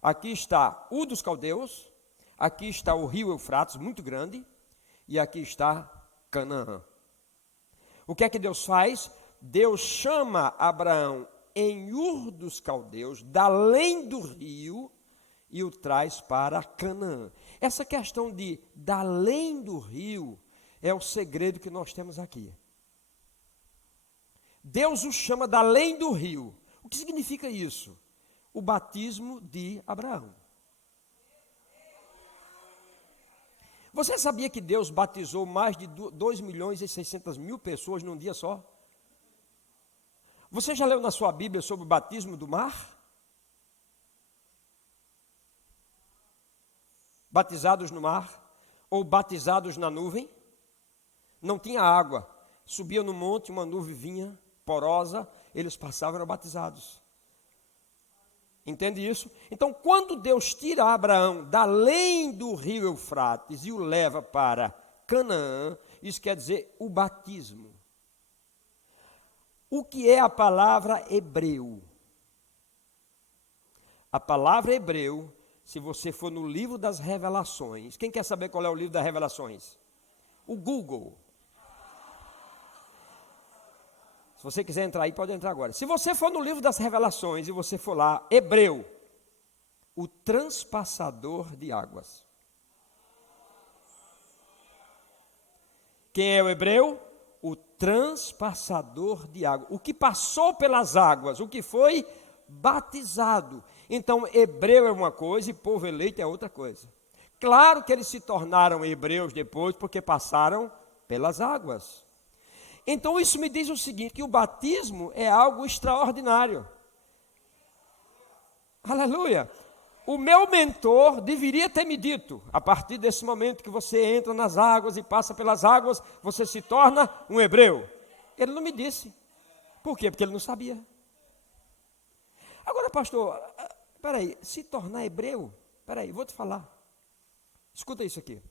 Aqui está o dos caldeus, aqui está o rio Eufrates, muito grande, e aqui está Canaã. O que é que Deus faz? Deus chama Abraão em Ur dos caldeus, da além do rio, e o traz para Canaã. Essa questão de da além do rio é o segredo que nós temos aqui. Deus o chama da além do rio. O que significa isso? O batismo de Abraão. Você sabia que Deus batizou mais de 2.600.000 pessoas num dia só? Você já leu na sua Bíblia sobre o batismo do mar? Batizados no mar ou batizados na nuvem? Não tinha água, subia no monte, uma nuvem vinha, porosa, eles passavam, eram batizados. Entende isso? Então, quando Deus tira Abraão da além do rio Eufrates e o leva para Canaã, isso quer dizer o batismo. O que é a palavra hebreu? A palavra hebreu, se você for no livro das Revelações, quem quer saber qual é o livro das Revelações? O Google. Se você quiser entrar aí, pode entrar agora. Se você for no livro das Revelações e você for lá, hebreu, o transpassador de águas. Quem é o hebreu? O transpassador de águas. O que passou pelas águas, o que foi batizado. Então, hebreu é uma coisa e povo eleito é outra coisa. Claro que eles se tornaram hebreus depois, porque passaram pelas águas. Então, isso me diz o seguinte, que o batismo é algo extraordinário. Aleluia! O meu mentor deveria ter me dito, a partir desse momento que você entra nas águas e passa pelas águas, você se torna um hebreu. Ele não me disse. Por quê? Porque ele não sabia. Agora, pastor, peraí, se tornar hebreu? Peraí, vou te falar. Escuta isso aqui.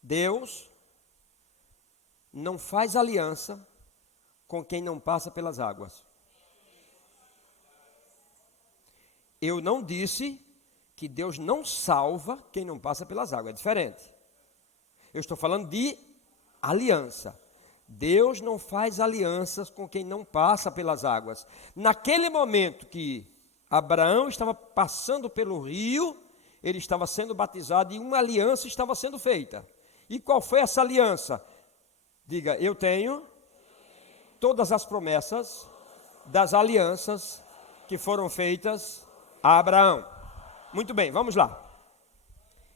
Deus não faz aliança com quem não passa pelas águas. Eu não disse que Deus não salva quem não passa pelas águas, é diferente. Eu estou falando de aliança. Deus não faz alianças com quem não passa pelas águas. Naquele momento que Abraão estava passando pelo rio, ele estava sendo batizado e uma aliança estava sendo feita. E qual foi essa aliança? Diga, eu tenho todas as promessas das alianças que foram feitas a Abraão. Muito bem, vamos lá.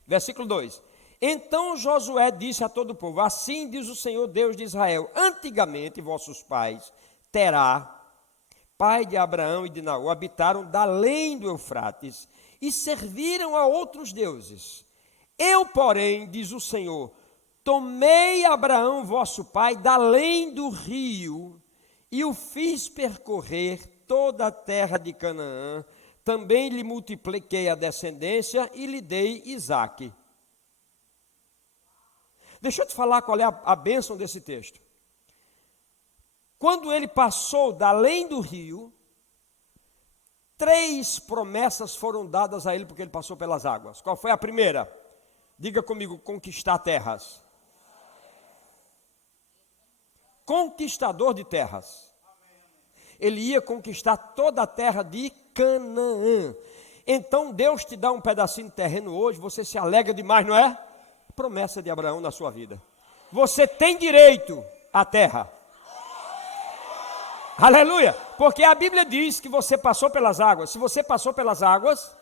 Versículo 2. Então Josué disse a todo o povo, assim diz o Senhor Deus de Israel, antigamente vossos pais, Terá, pai de Abraão e de Naor, habitaram da além do Eufrates e serviram a outros deuses. Eu, porém, diz o Senhor, tomei Abraão vosso pai da além do rio e o fiz percorrer toda a terra de Canaã. Também lhe multipliquei a descendência e lhe dei Isaque. Deixa eu te falar qual é a bênção desse texto. Quando ele passou da além do rio, 3 promessas foram dadas a ele porque ele passou pelas águas. Qual foi a primeira? Diga comigo, conquistar terras. Conquistador de terras. Ele ia conquistar toda a terra de Canaã. Então Deus te dá um pedacinho de terreno hoje, você se alegra demais, não é? Promessa de Abraão na sua vida. Você tem direito à terra. Aleluia! Porque a Bíblia diz que você passou pelas águas. Se você passou pelas águas,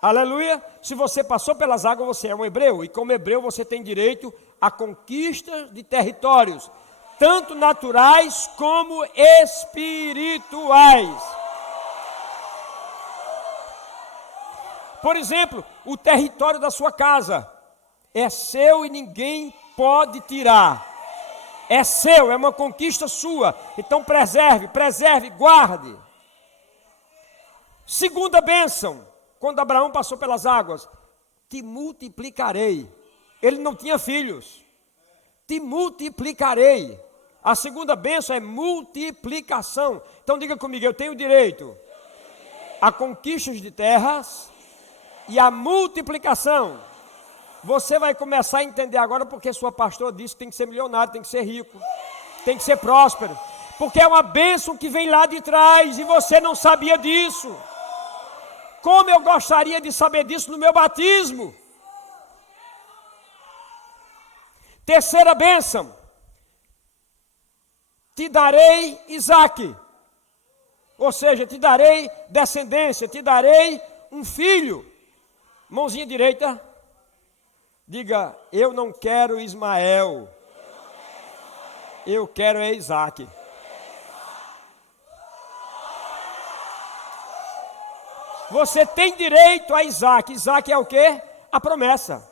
aleluia, se você passou pelas águas, você é um hebreu. E como hebreu, você tem direito à conquista de territórios, tanto naturais como espirituais. Por exemplo, o território da sua casa é seu e ninguém pode tirar. É seu, é uma conquista sua. Então preserve, guarde. Segunda bênção, quando Abraão passou pelas águas, te multiplicarei. Ele não tinha filhos. Te multiplicarei. A segunda bênção é multiplicação. Então diga comigo, eu tenho direito a conquistas de terras e a multiplicação. Você vai começar a entender agora porque sua pastora disse que tem que ser milionário, tem que ser rico, tem que ser próspero. Porque é uma bênção que vem lá de trás e você não sabia disso. Como eu gostaria de saber disso no meu batismo. Terceira bênção. Te darei Isaque. Ou seja, te darei descendência, te darei um filho. Mãozinha direita. Diga, eu não quero Ismael. Eu quero é Isaque. Você tem direito a Isaque. Isaque é o quê? A promessa.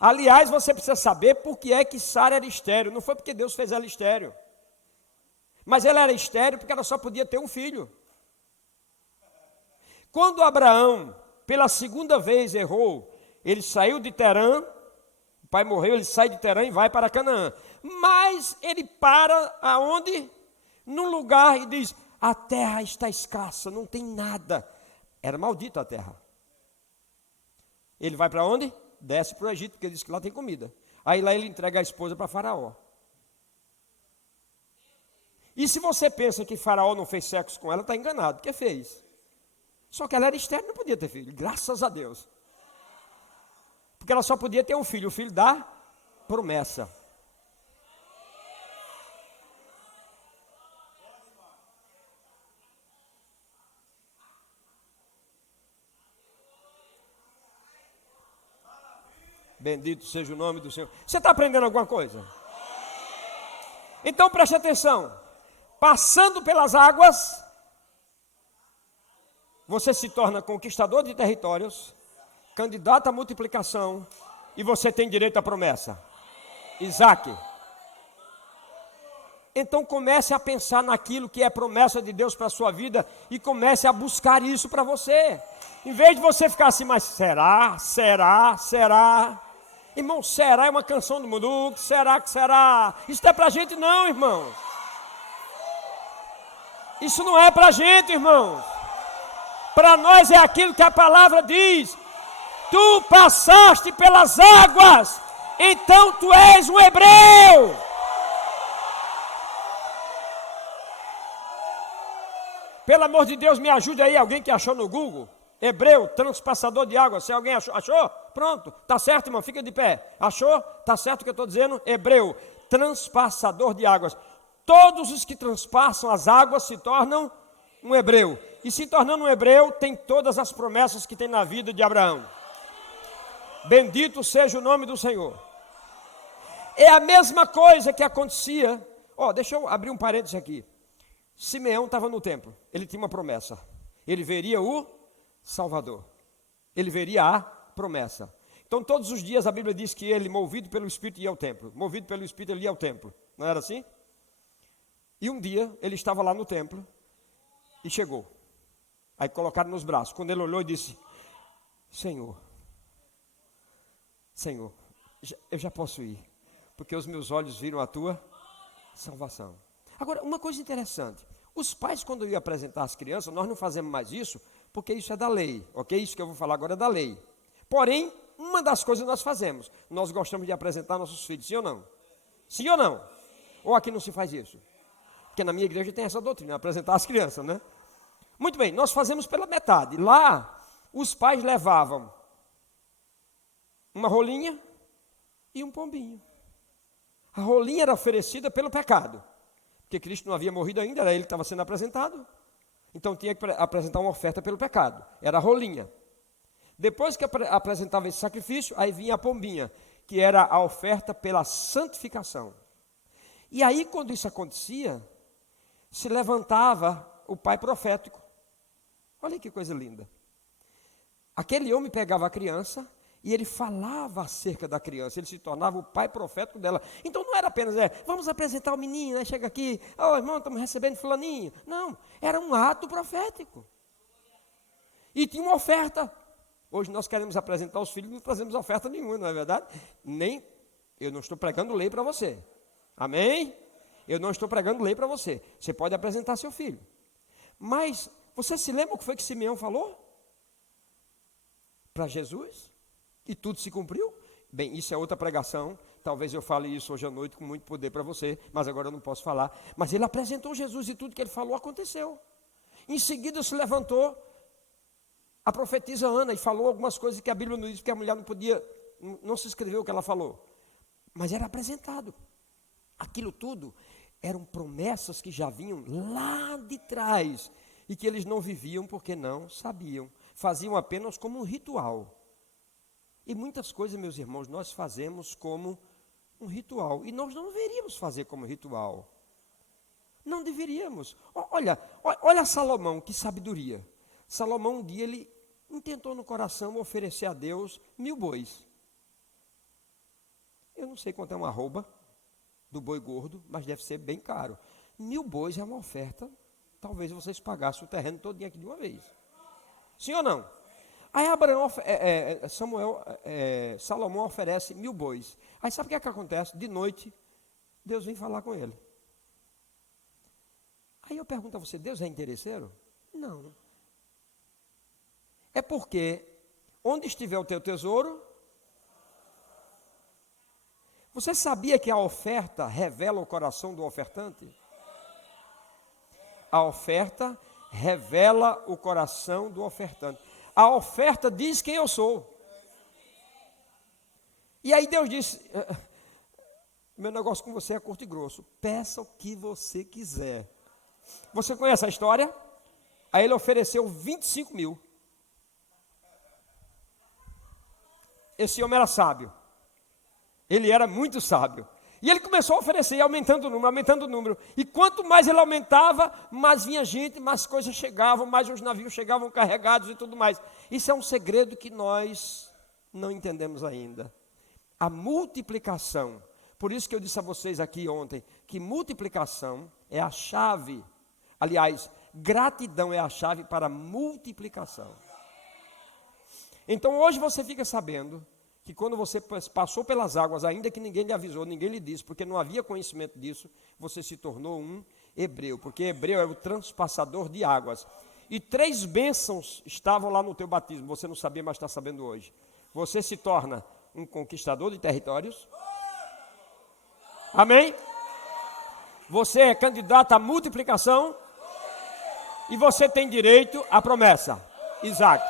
Aliás, você precisa saber por que é que Sara era estéril. Não foi porque Deus fez ela estéril. Mas ela era estéril porque ela só podia ter um filho. Quando Abraão, pela segunda vez, errou, ele saiu de Terã, o pai morreu, ele sai de Terã e vai para Canaã. Mas ele para aonde? Num lugar e diz: a terra está escassa, não tem nada. Era maldita a terra. Ele vai para onde? Desce para o Egito, porque ele diz que lá tem comida. Aí lá ele entrega a esposa para Faraó. E se você pensa que Faraó não fez sexo com ela, está enganado, porque fez. Só que ela era estéril, não podia ter filho, graças a Deus. Porque ela só podia ter um filho, o filho da promessa. Bendito seja o nome do Senhor. Você está aprendendo alguma coisa? Então preste atenção. Passando pelas águas, você se torna conquistador de territórios, candidato à multiplicação, e você tem direito à promessa. Isaac. Então comece a pensar naquilo que é promessa de Deus para a sua vida e comece a buscar isso para você. Em vez de você ficar assim, mas será? Irmão, será é uma canção do mundo. O que será que será? Isso não é para a gente não, irmão. Isso não é para a gente, irmão. Para nós é aquilo que a palavra diz. Tu passaste pelas águas, então tu és um hebreu. Pelo amor de Deus, me ajude aí, alguém que achou no Google. Hebreu, transpassador de água. Se alguém achou? Achou? Pronto, tá certo, irmão, fica de pé. Achou? Tá certo o que eu estou dizendo? Hebreu, transpassador de águas. Todos os que transpassam as águas se tornam um hebreu. E se tornando um hebreu, tem todas as promessas que tem na vida de Abraão. Bendito seja o nome do Senhor. É a mesma coisa que acontecia. Deixa eu abrir um parênteses aqui. Simeão estava no templo, ele tinha uma promessa. Ele veria o Salvador. Ele veria a promessa. Então todos os dias a Bíblia diz que ele, movido pelo Espírito, ia ao templo. Movido pelo Espírito, ele ia ao templo. Não era assim? E um dia ele estava lá no templo e chegou. Aí colocaram nos braços. Quando ele olhou e disse: Senhor, eu já posso ir, porque os meus olhos viram a tua salvação. Agora, uma coisa interessante. Os pais, quando iam apresentar as crianças, nós não fazemos mais isso, porque isso é da lei, ok? Isso que eu vou falar agora é da lei. Porém, uma das coisas nós fazemos, nós gostamos de apresentar nossos filhos, sim ou não? Sim ou não? Ou aqui não se faz isso? Porque na minha igreja tem essa doutrina, apresentar as crianças, né? Muito bem, nós fazemos pela metade. Lá, os pais levavam uma rolinha e um pombinho. A rolinha era oferecida pelo pecado, porque Cristo não havia morrido ainda, era ele que estava sendo apresentado. Então tinha que apresentar uma oferta pelo pecado, era a rolinha. Depois que apresentava esse sacrifício, aí vinha a pombinha, que era a oferta pela santificação. E aí, quando isso acontecia, se levantava o pai profético. Olha que coisa linda. Aquele homem pegava a criança e ele falava acerca da criança, ele se tornava o pai profético dela. Então não era apenas, vamos apresentar o menino, né? Chega aqui, irmão, estamos recebendo fulaninho. Não, era um ato profético. E tinha uma oferta. Hoje nós queremos apresentar os filhos, não trazemos oferta nenhuma, não é verdade? Eu não estou pregando lei para você. Amém? Eu não estou pregando lei para você. Você pode apresentar seu filho. Mas, você se lembra o que foi que Simeão falou? Para Jesus? E tudo se cumpriu? Bem, isso é outra pregação. Talvez eu fale isso hoje à noite com muito poder para você, mas agora eu não posso falar. Mas ele apresentou Jesus e tudo que ele falou aconteceu. Em seguida se levantou a profetisa Ana e falou algumas coisas que a Bíblia não diz, porque a mulher não se escreveu o que ela falou. Mas era apresentado. Aquilo tudo eram promessas que já vinham lá de trás e que eles não viviam porque não sabiam. Faziam apenas como um ritual. E muitas coisas, meus irmãos, nós fazemos como um ritual. E nós não deveríamos fazer como ritual. Não deveríamos. Olha Salomão, que sabedoria. Salomão um dia ele intentou no coração oferecer a Deus 1000 bois. Eu não sei quanto é uma arroba do boi gordo, mas deve ser bem caro. 1000 bois é uma oferta. Talvez vocês pagassem o terreno todinho aqui de uma vez. Sim ou não? Aí Salomão oferece 1000 bois. Aí sabe o que é que acontece? De noite, Deus vem falar com ele. Aí eu pergunto a você, Deus é interesseiro? Não. É porque, onde estiver o teu tesouro, você sabia que a oferta revela o coração do ofertante? A oferta revela o coração do ofertante. A oferta diz quem eu sou. E aí Deus disse, meu negócio com você é curto e grosso. Peça o que você quiser. Você conhece a história? Aí ele ofereceu 25 mil. Esse homem era sábio. Ele era muito sábio. E ele começou a oferecer, aumentando o número. E quanto mais ele aumentava, mais vinha gente, mais coisas chegavam, mais os navios chegavam carregados e tudo mais. Isso é um segredo que nós não entendemos ainda. A multiplicação. Por isso que eu disse a vocês aqui ontem, que multiplicação é a chave. Aliás, gratidão é a chave para a multiplicação. Então hoje você fica sabendo que quando você passou pelas águas, ainda que ninguém lhe avisou, ninguém lhe disse, porque não havia conhecimento disso, você se tornou um hebreu, porque hebreu é o transpassador de águas. E 3 bênçãos estavam lá no teu batismo, você não sabia, mas está sabendo hoje. Você se torna um conquistador de territórios. Amém? Você é candidato à multiplicação. E você tem direito à promessa. Isaac.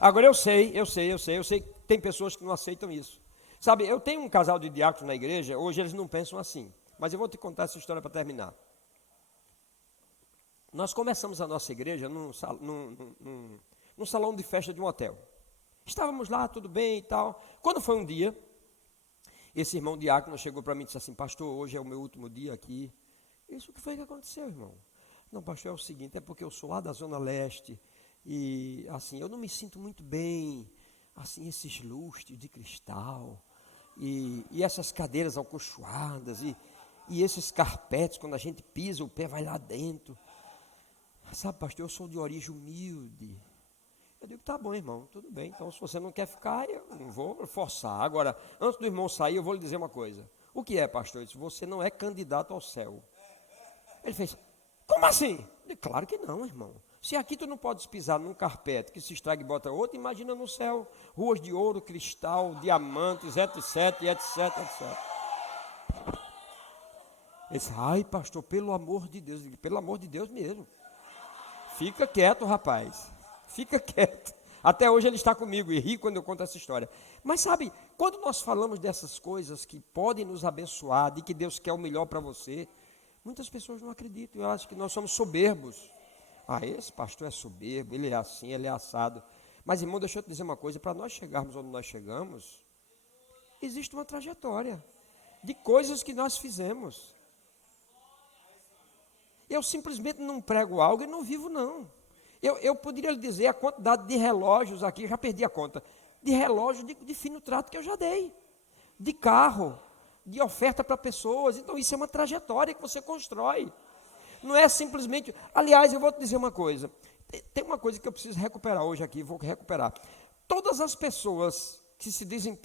Agora eu sei que tem pessoas que não aceitam isso. Sabe, eu tenho um casal de diáconos na igreja, hoje eles não pensam assim. Mas eu vou te contar essa história para terminar. Nós começamos a nossa igreja num salão de festa de um hotel. Estávamos lá, tudo bem e tal. Quando foi um dia, esse irmão diácono chegou para mim e disse assim, pastor, hoje é o meu último dia aqui. Isso, o que foi que aconteceu, irmão? Não, pastor, é o seguinte, é porque eu sou lá da Zona Leste e, assim, eu não me sinto muito bem, assim, esses lustres de cristal e essas cadeiras alcochoadas e esses carpetes, quando a gente pisa, o pé vai lá dentro. Sabe, pastor, eu sou de origem humilde. Eu digo, tá bom, irmão, tudo bem. Então, se você não quer ficar, eu não vou forçar. Agora, antes do irmão sair, eu vou lhe dizer uma coisa. O que é, pastor? Eu disse, você não é candidato ao céu. Ele fez, como assim? Eu digo, claro que não, irmão. Se aqui tu não podes pisar num carpete que se estraga e bota outro, imagina no céu. Ruas de ouro, cristal, diamantes, etc, etc, etc. Ele disse, ai, pastor, pelo amor de Deus. Eu digo, pelo amor de Deus mesmo. Fica quieto, rapaz. Fica quieto. Até hoje ele está comigo e ri quando eu conto essa história. Mas sabe, quando nós falamos dessas coisas que podem nos abençoar, de que Deus quer o melhor para você, muitas pessoas não acreditam. Eu acho que nós somos soberbos. Ah, esse pastor é soberbo, ele é assim, ele é assado. Mas, irmão, deixa eu te dizer uma coisa, para nós chegarmos onde nós chegamos, existe uma trajetória de coisas que nós fizemos. Eu simplesmente não prego algo e não vivo, não. Eu poderia lhe dizer a quantidade de relógios aqui, já perdi a conta, de relógio de fino trato que eu já dei, de carro, de oferta para pessoas. Então isso é uma trajetória que você constrói. Não é simplesmente... Aliás, eu vou te dizer uma coisa, tem uma coisa que eu preciso recuperar hoje aqui, vou recuperar. Todas as pessoas que se dizem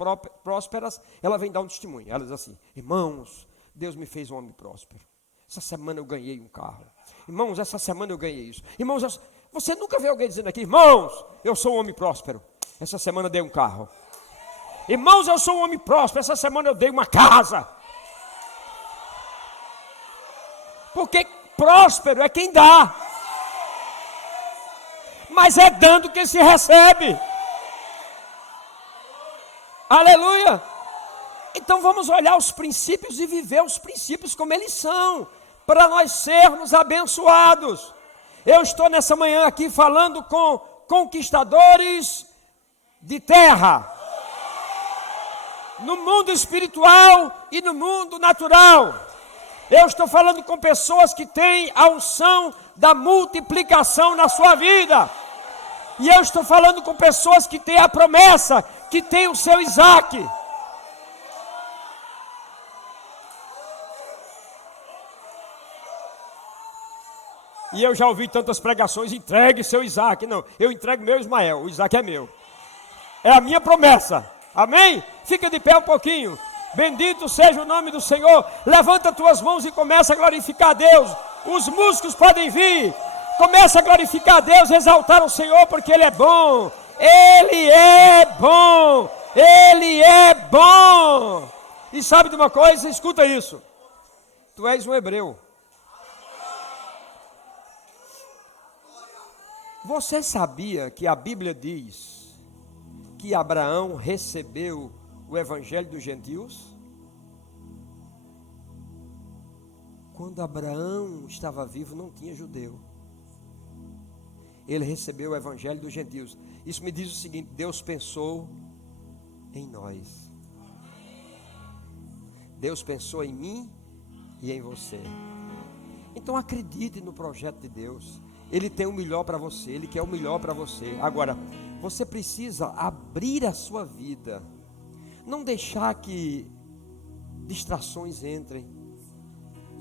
prósperas, ela vem dar um testemunho. Ela diz assim, irmãos, Deus me fez um homem próspero. Essa semana eu ganhei um carro. Irmãos, essa semana eu ganhei isso. Irmãos, você nunca vê alguém dizendo aqui, irmãos, eu sou um homem próspero. Essa semana eu dei um carro. Irmãos, eu sou um homem próspero. Essa semana eu dei uma casa. Porque próspero é quem dá. Mas é dando que se recebe. Aleluia. Então vamos olhar os princípios e viver os princípios como eles são, para nós sermos abençoados. Eu estou nessa manhã aqui falando com conquistadores de terra, no mundo espiritual e no mundo natural. Eu estou falando com pessoas que têm a unção da multiplicação na sua vida. E eu estou falando com pessoas que têm a promessa, que têm o seu Isaac. E eu já ouvi tantas pregações, entregue seu Isaac. Não, eu entrego meu Ismael, o Isaac é meu. É a minha promessa. Amém? Fica de pé um pouquinho. Bendito seja o nome do Senhor. Levanta tuas mãos e começa a glorificar a Deus. Os músicos podem vir. Começa a glorificar a Deus, exaltar o Senhor, porque Ele é bom. Ele é bom. Ele é bom. E sabe de uma coisa? Escuta isso. Tu és um hebreu. Você sabia que a Bíblia diz que Abraão recebeu o evangelho dos gentios? Quando Abraão estava vivo, não tinha judeu. Ele recebeu o evangelho dos gentios. Isso me diz o seguinte: Deus pensou em nós. Deus pensou em mim e em você. Então acredite no projeto de Deus. Ele tem o melhor para você, Ele quer o melhor para você. Agora, você precisa abrir a sua vida, não deixar que distrações entrem,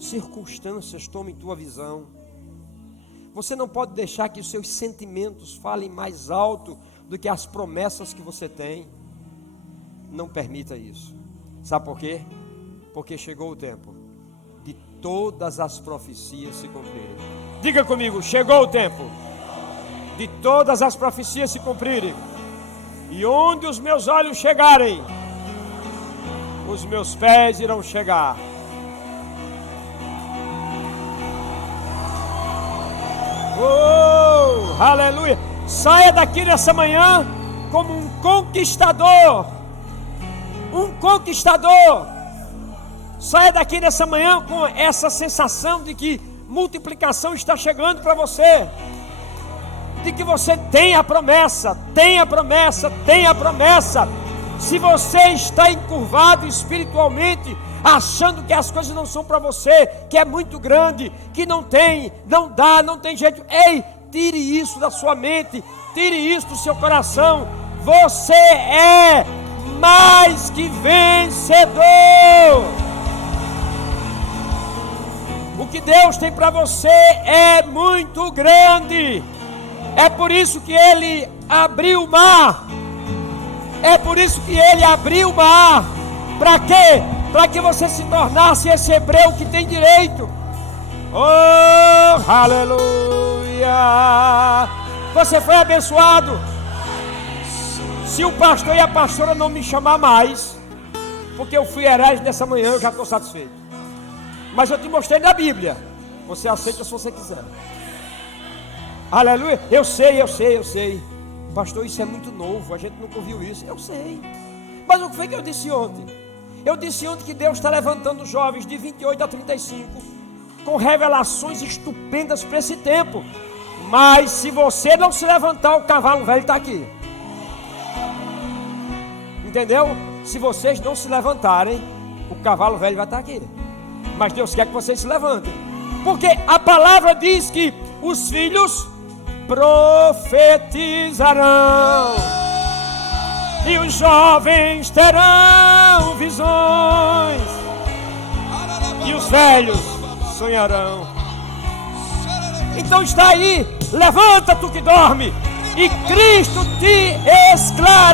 circunstâncias tomem tua visão. Você não pode deixar que os seus sentimentos falem mais alto do que as promessas que você tem. Não permita isso. Sabe por quê? Porque chegou o tempo de todas as profecias se cumprirem. Diga comigo, chegou o tempo de todas as profecias se cumprirem. E onde os meus olhos chegarem, os meus pés irão chegar. Oh, aleluia. Saia daqui nessa manhã como um conquistador. Um conquistador. Saia daqui nessa manhã com essa sensação de que multiplicação está chegando para você. De que você tem a promessa, tem a promessa, tem a promessa. Se você está encurvado espiritualmente, achando que as coisas não são para você, que é muito grande, que não tem, não dá, não tem jeito. Ei, tire isso da sua mente, tire isso do seu coração. Você é mais que vencedor. O que Deus tem para você é muito grande. É por isso que Ele abriu o mar. É por isso que Ele abriu o mar. Para quê? Para que você se tornasse esse hebreu que tem direito. Oh, aleluia! Você foi abençoado. Se o pastor e a pastora não me chamar mais, porque eu fui herege nessa manhã, eu já estou satisfeito. Mas eu te mostrei na Bíblia. Você aceita se você quiser. Aleluia. Eu sei. Pastor, isso é muito novo, a gente nunca ouviu isso. Eu sei. Mas o que foi que eu disse ontem? Eu disse ontem que Deus está levantando jovens de 28 a 35 com revelações estupendas para esse tempo. Mas se você não se levantar, o cavalo velho está aqui. Entendeu? Se vocês não se levantarem, o cavalo velho vai estar aqui. Mas Deus quer que vocês se levantem. Porque a palavra diz que os filhos profetizarão e os jovens terão visões e os velhos sonharão. Então está aí, levanta tu que dorme e Cristo te esclarecerá.